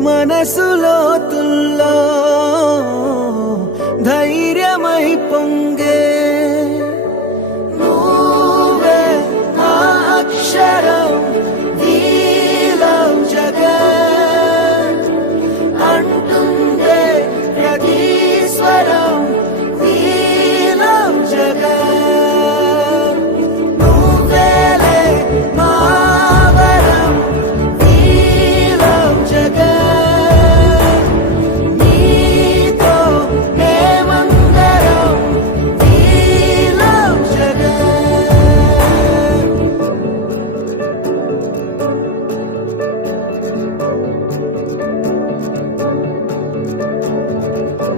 మనసులో తుల్లో ధైర్యమై పొంగే నువ్వే అక్షర.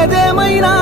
எதமைனா